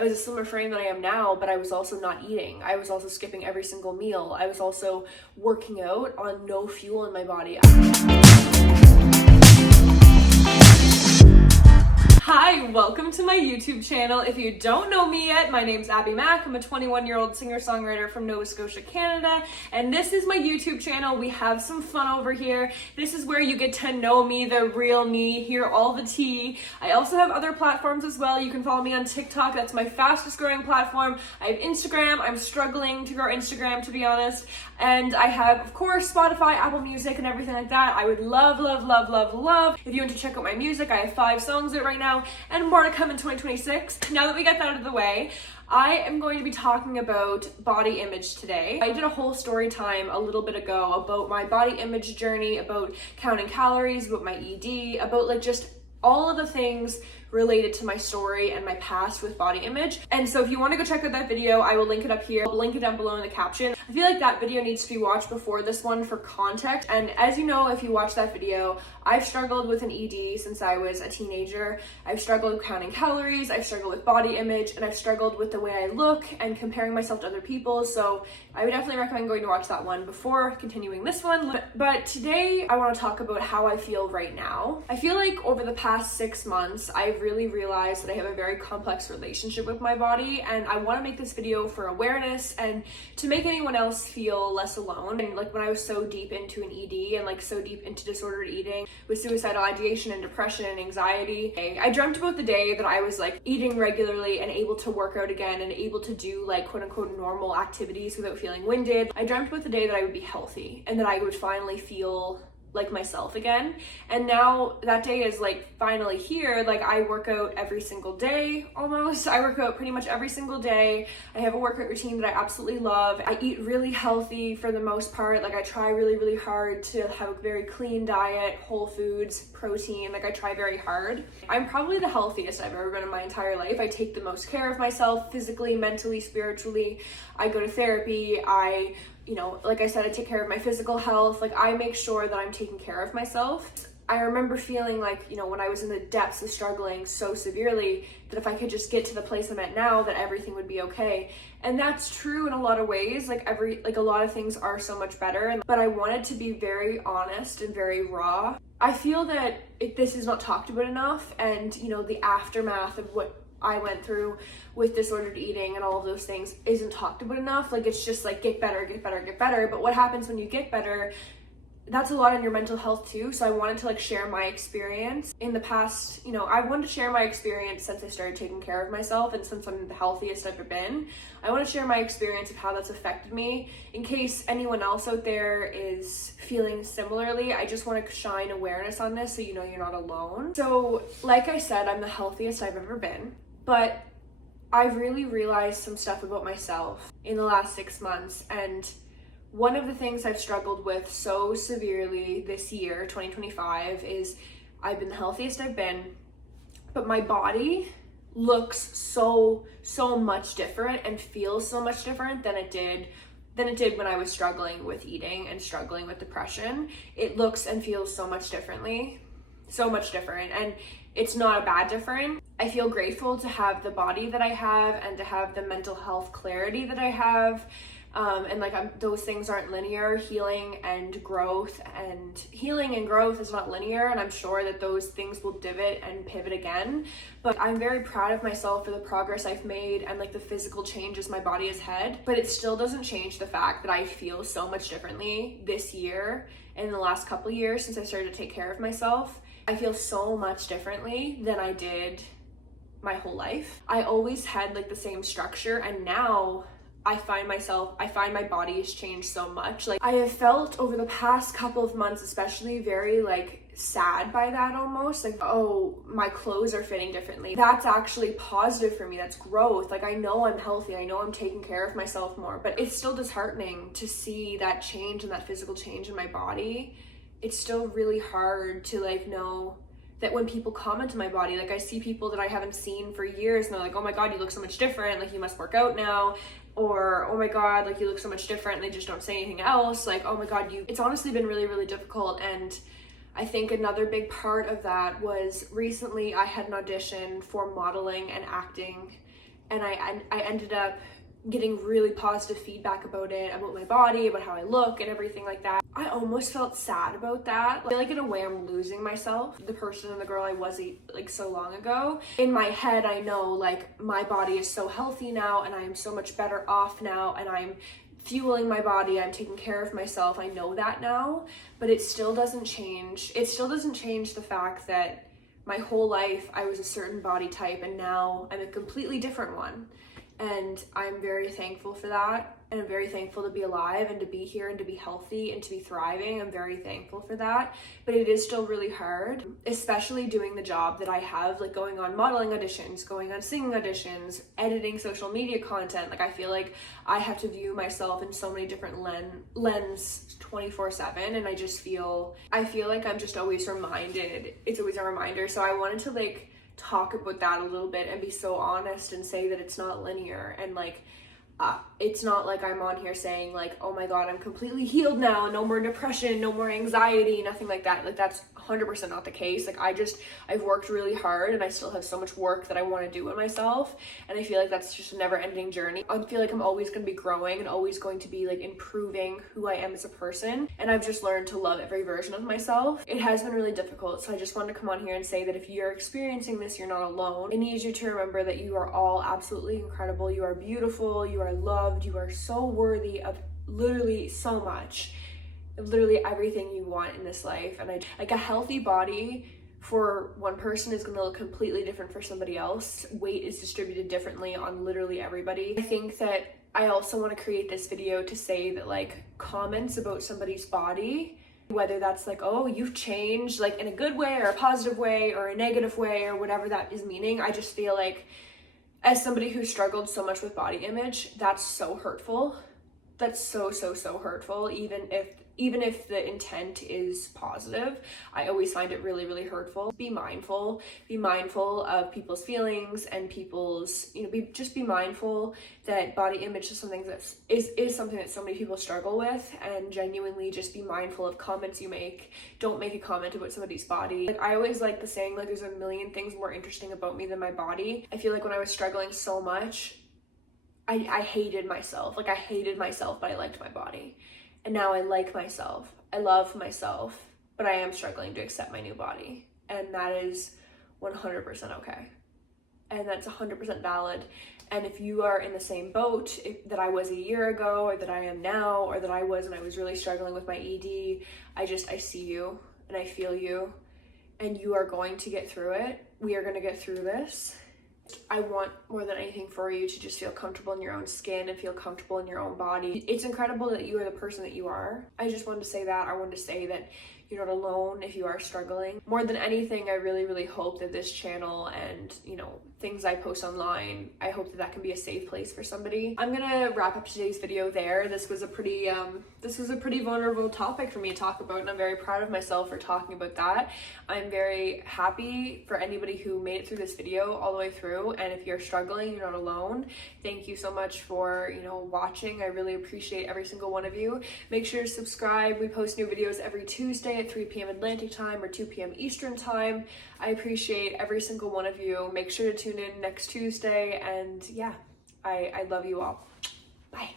I was a slimmer frame than I am now, but I was also not eating. I was also skipping every single meal. I was also working out on no fuel in my body. Hi, welcome to my YouTube channel. If you don't know me yet, my name's Abi Mack. I'm a 21-year-old singer-songwriter from Nova Scotia, Canada, and this is my YouTube channel. We have some fun over here. This is where you get to know me, the real me, hear all the tea. I also have other platforms as well. You can follow me on TikTok. That's my fastest growing platform. I have Instagram. I'm struggling to grow Instagram, to be honest. And I have, of course, Spotify, Apple Music, and everything like that. I would love if you want to check out my music. I have 5 songs out right now, and more to come in 2026. Now that we got that out of the way, I am going to be talking about body image today. I did a whole story time a little bit ago about my body image journey, about counting calories, about my ED, about like just all of the things related to my story and my past with body image. And so if you want to go check out that video, I will link it up here. I'll link it down below in the caption. I feel like that video needs to be watched before this one for context. And as you know, if you watch that video, I've struggled with an ED since I was a teenager. I've struggled with counting calories, I've struggled with body image, and I've struggled with the way I look and comparing myself to other people. So I would definitely recommend going to watch that one before continuing this one. But today I want to talk about how I feel right now. I feel like over the past 6 months, I've really realized that I have a very complex relationship with my body, and I want to make this video for awareness and to make anyone else feel less alone. And like when I was so deep into an ED and like so deep into disordered eating with suicidal ideation and depression and anxiety, I dreamt about the day that I was like eating regularly and able to work out again and able to do like quote unquote normal activities without feeling winded. I dreamt about the day that I would be healthy and that I would finally feel like myself again. And now that day is like finally here. Like I work out every single day almost. I work out pretty much every single day. I have a workout routine that I absolutely love. I eat really healthy for the most part. Like I try really hard to have a very clean diet, whole foods, protein. Like I try very hard. I'm probably the healthiest I've ever been in my entire life. I take the most care of myself physically, mentally, spiritually. I go to therapy. Like I said, I take care of my physical health. Like I make sure that I'm taking care of myself. I remember feeling like, when I was in the depths of struggling so severely that if I could just get to the place I'm at now, that everything would be okay. And that's true in a lot of ways. Like a lot of things are so much better. But I wanted to be very honest and very raw. I feel that this is not talked about enough, and the aftermath of what I went through with disordered eating and all of those things isn't talked about enough. Like it's just like get better. But what happens when you get better? That's a lot on your mental health too. So I wanted to like share my experience in the past. I wanted to share my experience since I started taking care of myself and since I'm the healthiest I've ever been. I want to share my experience of how that's affected me in case anyone else out there is feeling similarly. I just want to shine awareness on this so you're not alone. So like I said, I'm the healthiest I've ever been. But I've really realized some stuff about myself in the last 6 months, and one of the things I've struggled with so severely this year, 2025, is I've been the healthiest I've been, but my body looks so much different and feels so much different than it did when I was struggling with eating and struggling with depression. It looks and feels so much different, and it's not a bad different. I feel grateful to have the body that I have and to have the mental health clarity that I have. Those things aren't linear. Healing and growth is not linear, and I'm sure that those things will divot and pivot again. But I'm very proud of myself for the progress I've made and like the physical changes my body has had. But it still doesn't change the fact that I feel so much differently this year and in the last couple years since I started to take care of myself. I feel so much differently than I did my whole life. I always had like the same structure, and now I find my body has changed so much. Like I have felt over the past couple of months especially very like sad by that almost. Like, oh, my clothes are fitting differently. That's actually positive for me. That's growth. Like I know I'm healthy. I know I'm taking care of myself more, but it's still disheartening to see that change and that physical change in my body. It's still really hard to like know that when people comment on my body, like I see people that I haven't seen for years and they're like, oh my God, you look so much different. Like you must work out now. Or, oh my God, like you look so much different, and they just don't say anything else. Like, oh my God, it's honestly been really difficult. And I think another big part of that was recently I had an audition for modeling and acting and I ended up getting really positive feedback about it, about my body, about how I look and everything like that. I almost felt sad about that. I feel like in a way I'm losing myself, the person and the girl I was like so long ago. In my head, I know like my body is so healthy now and I am so much better off now, and I'm fueling my body, I'm taking care of myself. I know that now, but it still doesn't change. It still doesn't change the fact that my whole life I was a certain body type and now I'm a completely different one. And I'm very thankful for that. And I'm very thankful to be alive and to be here and to be healthy and to be thriving. I'm very thankful for that. But it is still really hard, especially doing the job that I have, like going on modeling auditions, going on singing auditions, editing social media content. Like I feel like I have to view myself in so many different lens 24/7. And I feel like I'm just always reminded. It's always a reminder. So I wanted to like talk about that a little bit and be so honest and say that it's not linear, and like it's not like I'm on here saying like, oh my god, I'm completely healed now, no more depression, no more anxiety, nothing like that. Like that's 100% not the case. Like I've worked really hard and I still have so much work that I want to do with myself, and I feel like that's just a never-ending journey. I feel like I'm always going to be growing and always going to be like improving who I am as a person, and I've just learned to love every version of myself. It has been really difficult, so I just wanted to come on here and say that if you're experiencing this, you're not alone. I need you to remember that you are all absolutely incredible. You are beautiful, you are loved, you are so worthy of literally so much, literally everything you want in this life. And like a healthy body for one person is going to look completely different for somebody else. Weight is distributed differently on literally everybody. I think that I also want to create this video to say that like comments about somebody's body, whether that's like, oh, you've changed, like in a good way or a positive way or a negative way or whatever that is meaning, I just feel like as somebody who struggled so much with body image, that's so hurtful. That's so hurtful. Even if the intent is positive, I always find it really, really hurtful. Be mindful of people's feelings and people's, just be mindful that body image is something is something that so many people struggle with, and genuinely just be mindful of comments you make. Don't make a comment about somebody's body. Like I always like the saying, like there's a million things more interesting about me than my body. I feel like when I was struggling so much, I hated myself. Like I hated myself, but I liked my body. And now I like myself. I love myself, but I am struggling to accept my new body. And that is 100% okay. And that's 100% valid. And if you are in the same boat that I was a year ago, or that I am now, or that I was when I was really struggling with my ED, I see you and I feel you, and you are going to get through it. We are going to get through this. I want more than anything for you to just feel comfortable in your own skin and feel comfortable in your own body. It's incredible that you are the person that you are. I just wanted to say that. I wanted to say that you're not alone if you are struggling. More than anything, I really, really hope that this channel and, things I post online, I hope that can be a safe place for somebody. I'm gonna wrap up today's video there. This was a pretty vulnerable topic for me to talk about, and I'm very proud of myself for talking about that. I'm very happy for anybody who made it through this video all the way through, and if you're struggling, you're not alone. Thank you so much for, watching. I really appreciate every single one of you. Make sure to subscribe. We post new videos every Tuesday at 3 p.m. Atlantic time or 2 p.m. Eastern time. I appreciate every single one of you. Make sure to tune in next Tuesday, and yeah, I love you all. Bye.